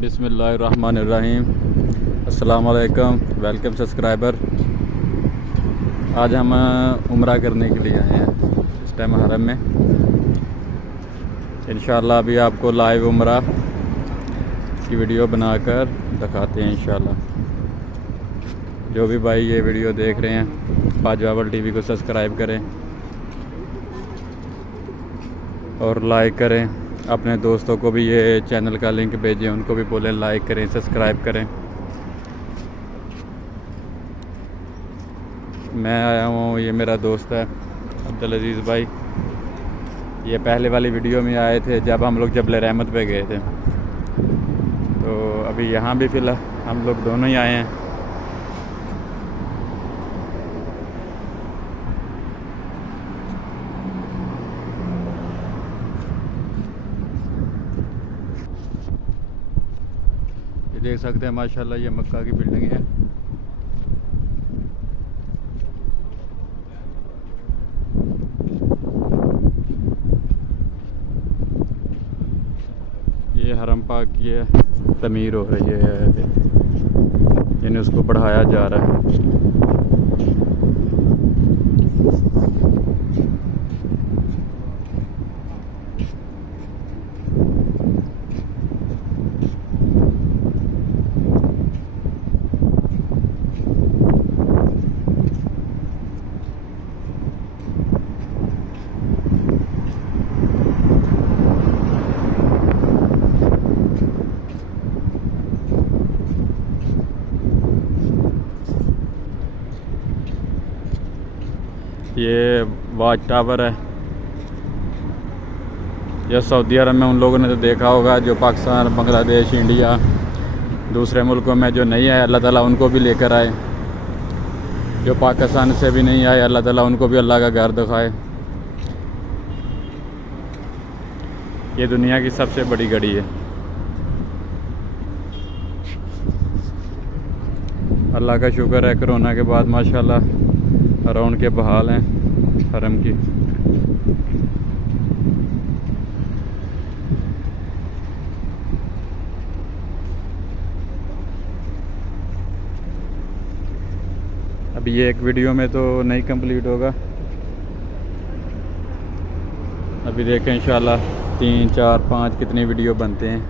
बिस्मिल्लाहिर्रहमानिर्रहीम। अस्सलाम वालेकुम। Welcome subscriber. आज हम उम्रा करने के लिए आए हैं इस टाइम हरम में। इंशाल्लाह अभी आपको लाइव उम्रा की वीडियो बनाकर दिखाते हैं इंशाल्लाह। जो भी भाई ये वीडियो देख रहे हैं पाजवावल टीवी को सब्सक्राइब करें और लाइक करें। अपने दोस्तों को भी ये चैनल का लिंक भेजें, उनको भी बोलें लाइक करें, सब्सक्राइब करें। मैं आया हूँ, ये मेरा दोस्त है अब्दुल अज़ीज़ भाई। ये पहले वाली वीडियो में आए थे जब हम लोग जबल रहमत पे गए थे। तो अभी यहाँ भी फ़िलहाल हम लोग दोनों ही आए हैं। ये देख सकते हैं माशाल्लाह ये मक्का की बिल्डिंग है। ये हरम पाक की है, तमीर हो रही है, यानी उसको बढ़ाया जा रहा है। ये वाच टावर है। यह सऊदी अरब में उन लोगों ने तो देखा होगा जो पाकिस्तान, बांग्लादेश, इंडिया, दूसरे मुल्कों में जो नहीं आए अल्लाह ताला उनको भी लेकर आए। जो पाकिस्तान से भी नहीं आए अल्लाह ताला उनको भी अल्लाह का घर दिखाए। ये दुनिया की सबसे बड़ी घड़ी है। अल्लाह का शुक्र है कोरोना के बाद माशाल्लाह रौनक के बहाल हैं हरम की। अभी ये एक वीडियो में तो नहीं कंप्लीट होगा। अभी देखें इंशाल्लाह 3, 4, 5 कितनी वीडियो बनते हैं।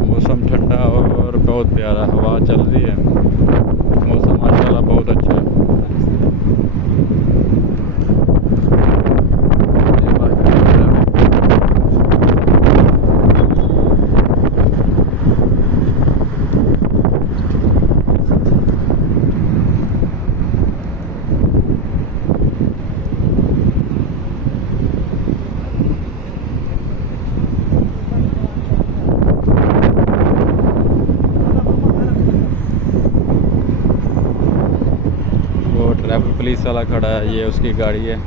मौसम ठंडा और बहुत प्यारा, हवा चल रही है। मौसम माशाल्लाह बहुत अच्छा है। ट्रैफिक पुलिस वाला खड़ा है, ये उसकी गाड़ी है।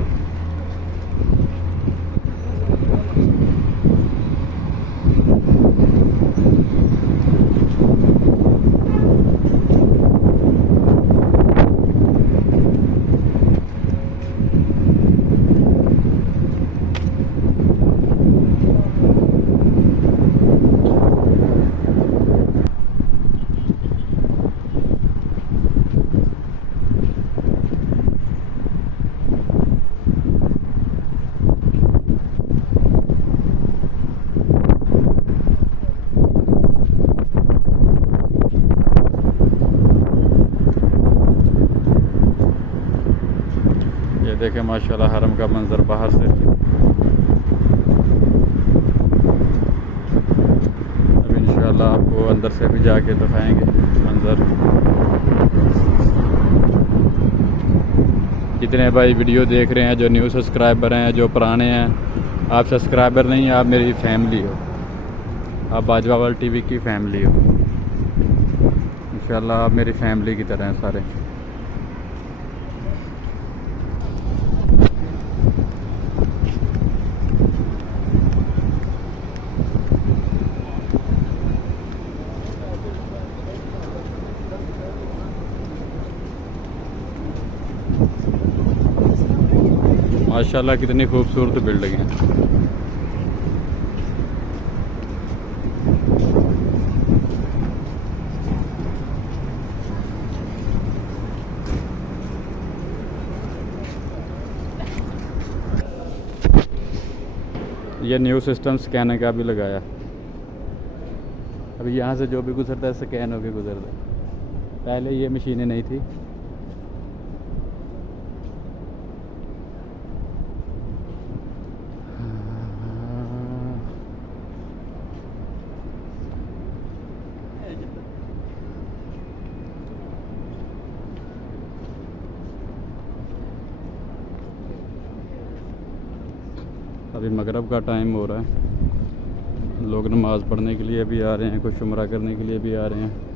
देखें माशाल्लाह हरम का मंज़र बाहर से। अब इंशाल्लाह आपको अंदर से भी जाके दिखाएंगे मंज़र। जितने भाई वीडियो देख रहे हैं, जो न्यू सब्सक्राइबर हैं, जो पुराने हैं, आप सब्सक्राइबर नहीं, आप मेरी फैमिली हो, आप बाजवावाल टीवी की फैमिली हो। इंशाल्लाह आप मेरी फैमिली की तरह हैं सारे। माशाल्लाह कितनी खूबसूरत बिल्डिंग है। ये न्यू सिस्टम स्कैनर का भी लगाया। अभी यहाँ से जो भी गुजरता है स्कैन होकर गुजरता है। पहले ये मशीनें नहीं थी। अभी मगरिब का टाइम हो रहा है, लोग नमाज़ पढ़ने के लिए भी आ रहे हैं, कुछ उम्रा करने के लिए भी आ रहे हैं।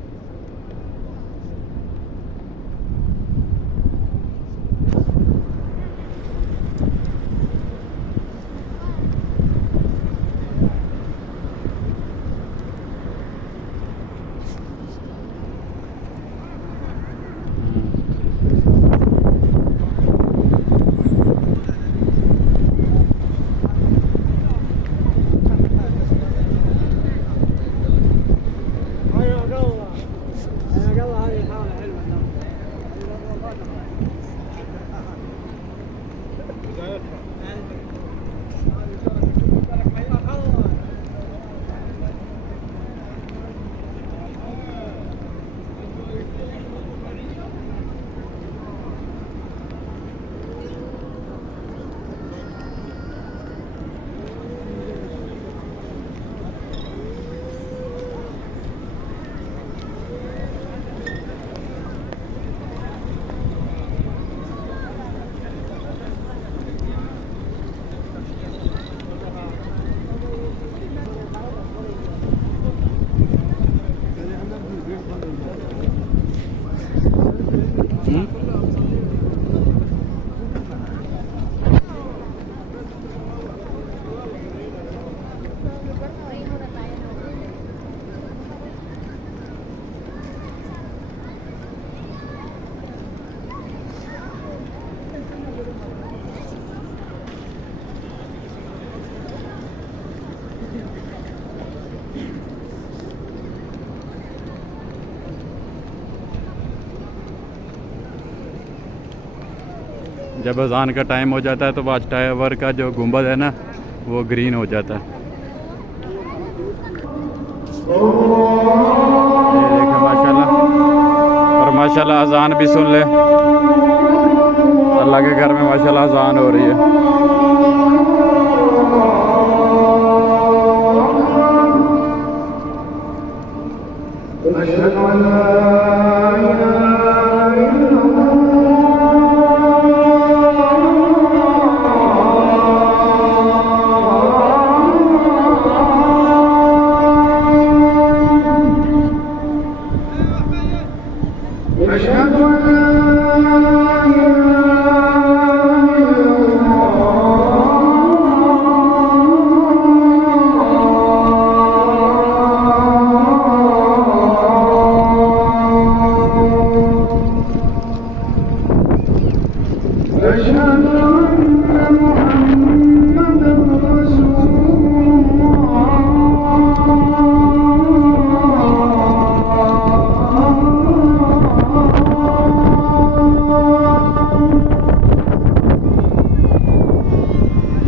जब अज़ान का टाइम हो जाता है तो वाच टावर का जो गुंबद है ना, वो ग्रीन हो जाता है। ये देखें माशाल्लाह। और माशाल्लाह अज़ान भी सुन ले, अल्लाह के घर में माशाल्लाह अज़ान हो रही है।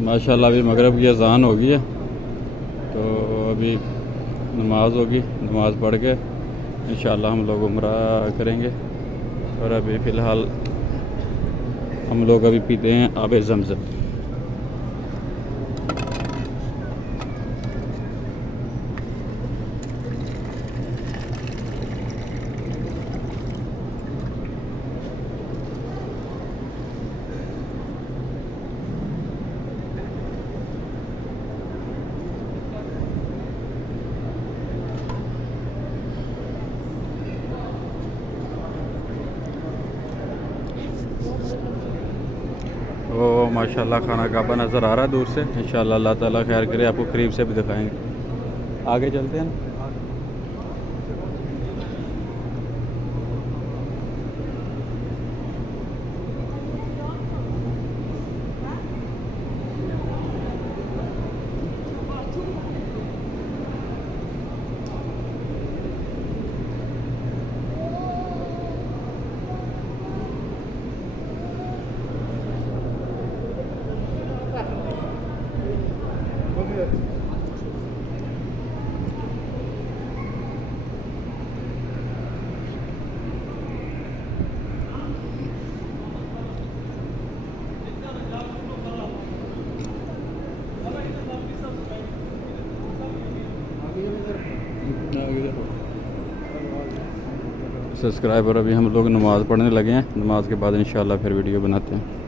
माशाल्लाह अभी मगरिब की अज़ान हो गई है, तो अभी नमाज होगी, नमाज पढ़ के इंशाल्लाह हम लोग उम्रा करेंगे। और अभी फ़िलहाल हम लोग अभी पीते हैं आब ज़मज़म। तो माशाल्लाह खाना काबा नज़र आ रहा है दूर से। इंशाल्लाह अल्लाह ताला खैर करे, आपको करीब से भी दिखाएंगे। आगे चलते हैं। सब्सक्राइबर अभी हम लोग नमाज़ पढ़ने लगे हैं, नमाज के बाद इंशाल्लाह फिर वीडियो बनाते हैं।